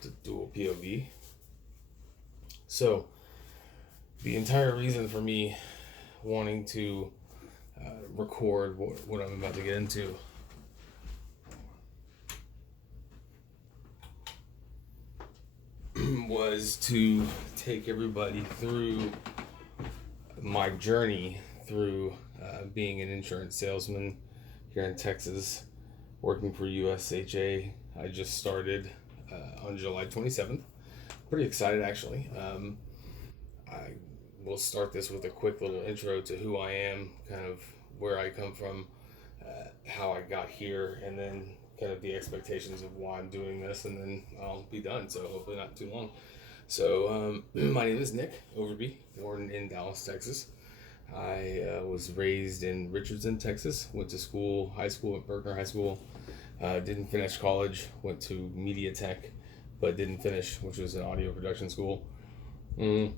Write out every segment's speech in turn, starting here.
the dual POV. So, the entire reason for me wanting to record what I'm about to get into was to take everybody through my journey through being an insurance salesman here in Texas, working for USHA. I just started on July 27th. Pretty excited, actually. I will start this with a quick little intro to who I am, kind of where I come from, how I got here, and then kind of the expectations of why I'm doing this, and then I'll be done, so hopefully not too long. So, my name is Nick Overby, born in Dallas, Texas. I was raised in Richardson, Texas, went to school, high school at Berkner High School, didn't finish college, went to Media Tech, but didn't finish, which was an audio production school. And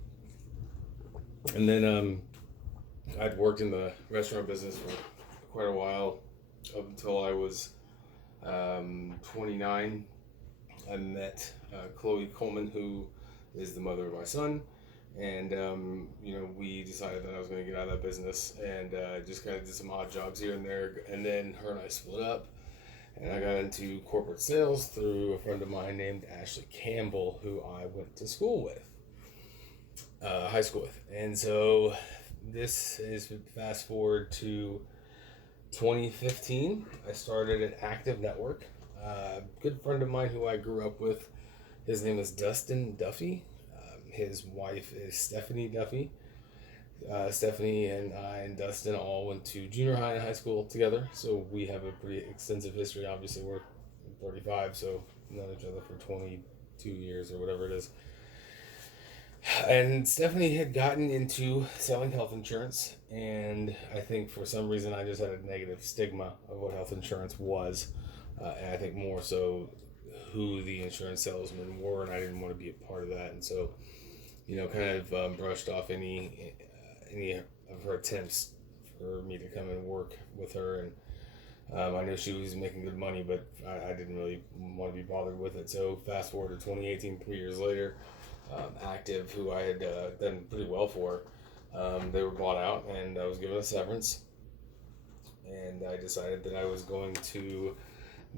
then I'd worked in the restaurant business for quite a while, up until I was 29. I met Chloe Coleman, who is the mother of my son, and we decided that I was going to get out of that business, and just kind of did some odd jobs here and there, and then her and I split up, and I got into corporate sales through a friend of mine named Ashley Campbell, who I went to school with, high school with. And so this is fast forward to 2015. I started an Active Network. Good friend of mine who I grew up with, his name is Dustin Duffy. His wife is Stephanie Duffy. Stephanie and I and Dustin all went to junior high and high school together, so we have a pretty extensive history. Obviously, we're 35, so known each other for 22 years or whatever it is. And Stephanie had gotten into selling health insurance, and I think for some reason I just had a negative stigma of what health insurance was, and I think more so who the insurance salesmen were, and I didn't want to be a part of that, and so kind of brushed off any of her attempts for me to come and work with her, and I knew she was making good money, but I didn't really want to be bothered with it. So fast forward to 2018, 3 years later. Active, who I had done pretty well for, they were bought out, and I was given a severance, and I decided that I was going to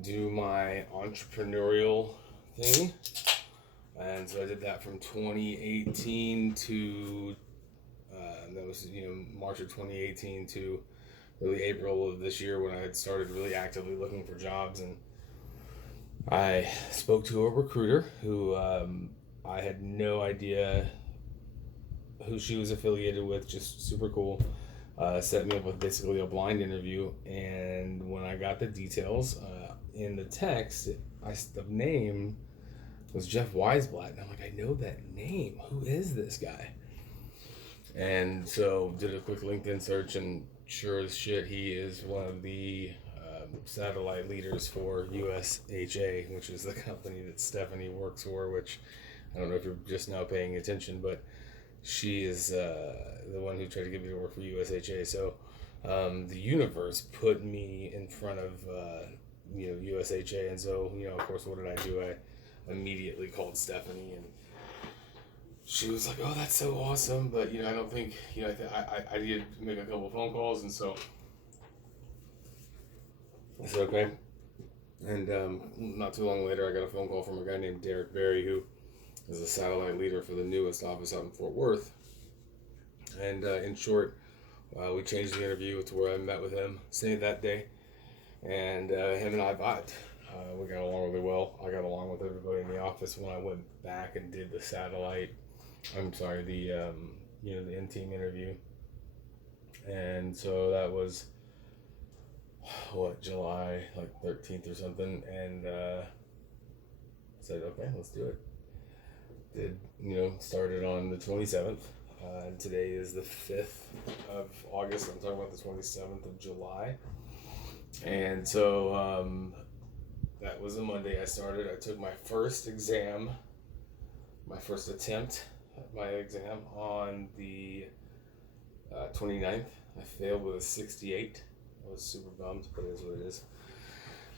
do my entrepreneurial thing, and so I did that from 2018 to that was March of 2018 to really April of this year, when I had started really actively looking for jobs. And I spoke to a recruiter who I had no idea who she was affiliated with, just super cool. Set me up with basically a blind interview, and when I got the details in the text, the name was Jeff Weisblatt, and I'm like, I know that name. Who is this guy? And so did a quick LinkedIn search, and sure as shit, he is one of the satellite leaders for USHA, which is the company that Stephanie works for, which I don't know if you're just now paying attention, but she is the one who tried to get me to work for USHA. So the universe put me in front of USHA, and so of course, what did I do? I immediately called Stephanie, and she was like, "Oh, that's so awesome," but I don't think I needed to make a couple of phone calls, and so I said okay. And not too long later, I got a phone call from a guy named Derek Berry, who is a satellite leader for the newest office out in Fort Worth. And in short, we changed the interview to where I met with him that day, and him and I vibed. We got along really well. I got along with everybody in the office when I went back and did the the in-team interview. And so that was July 13th or something, and said okay, let's do it. Started on the 27th, and today is the 5th of August. I'm talking about the 27th of July. And so that was a Monday I started. I took my first attempt at my exam on the 29th. I failed with a 68. I was super bummed, but it is what it is.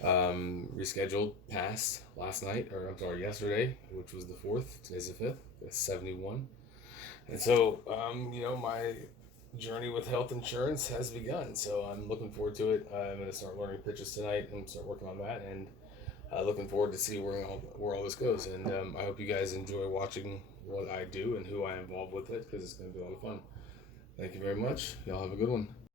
Rescheduled past yesterday, which was the 4th. Today's the 5th. It's 71. And so, my journey with health insurance has begun. So I'm looking forward to it. I'm going to start learning pitches tonight and start working on that. And looking forward to see where all this goes. And I hope you guys enjoy watching what I do and who I involve with it, because it's going to be a lot of fun. Thank you very much. Y'all have a good one.